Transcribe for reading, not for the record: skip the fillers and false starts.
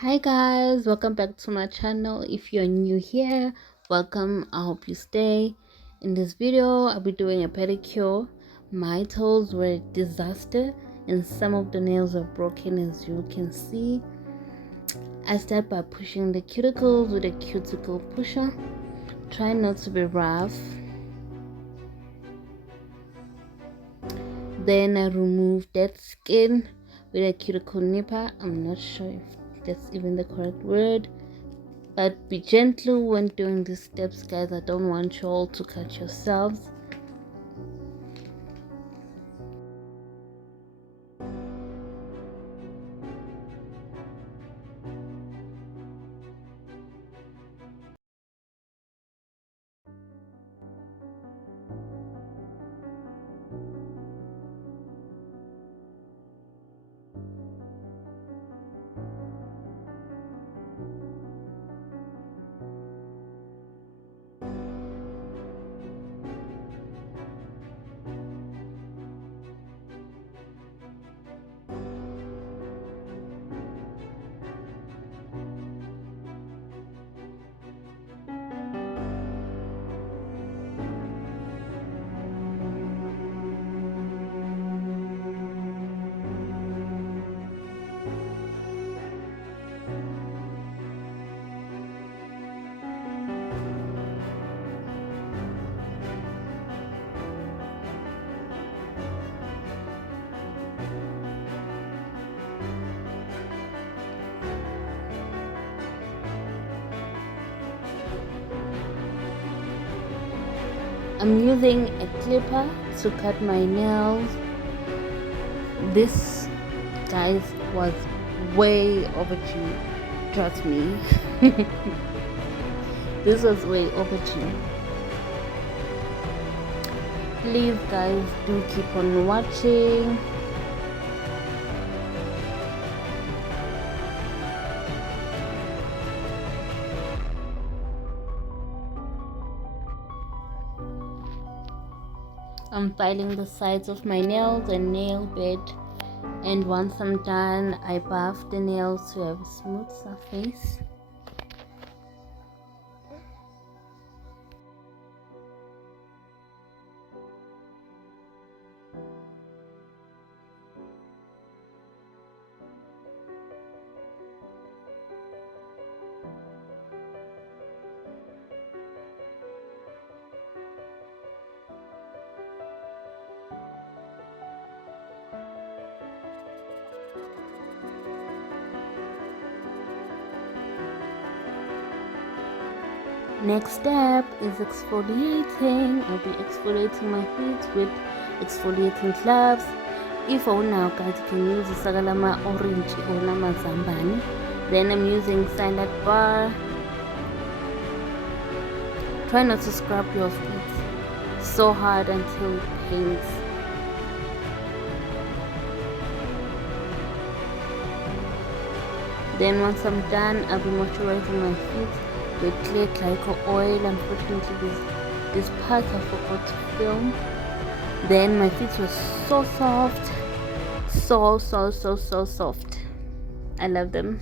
Hi guys, welcome back to my channel. If you're new here, welcome. I hope you stay. In this video I'll be doing a pedicure. My toes were a disaster and some of the nails are broken, as you can see. I start by pushing the cuticles with a cuticle pusher. Try not to be rough. Then I remove dead skin with a cuticle nipper. I'm not sure if that's even the correct word, but be gentle when doing these steps, guys. I don't want you all to cut yourselves. I'm using a clipper to cut my nails. This, guys, was way overdue. Trust me. This was way overdue. Please, guys, do keep on watching. I'm filing the sides of my nails and nail bed, and once I'm done, I buff the nails to have a smooth surface. Next step is exfoliating. I'll be exfoliating my feet with exfoliating gloves. If or now, guys, you can use the sagalama orange or namazambani. Then I'm using salad bar. Try not to scrub your feet so hard until it pains. Then once I'm done, I'll be moisturizing my feet with clear glycol oil. Unfortunately, this part I forgot to film. Then my feet were so soft, so soft. I love them.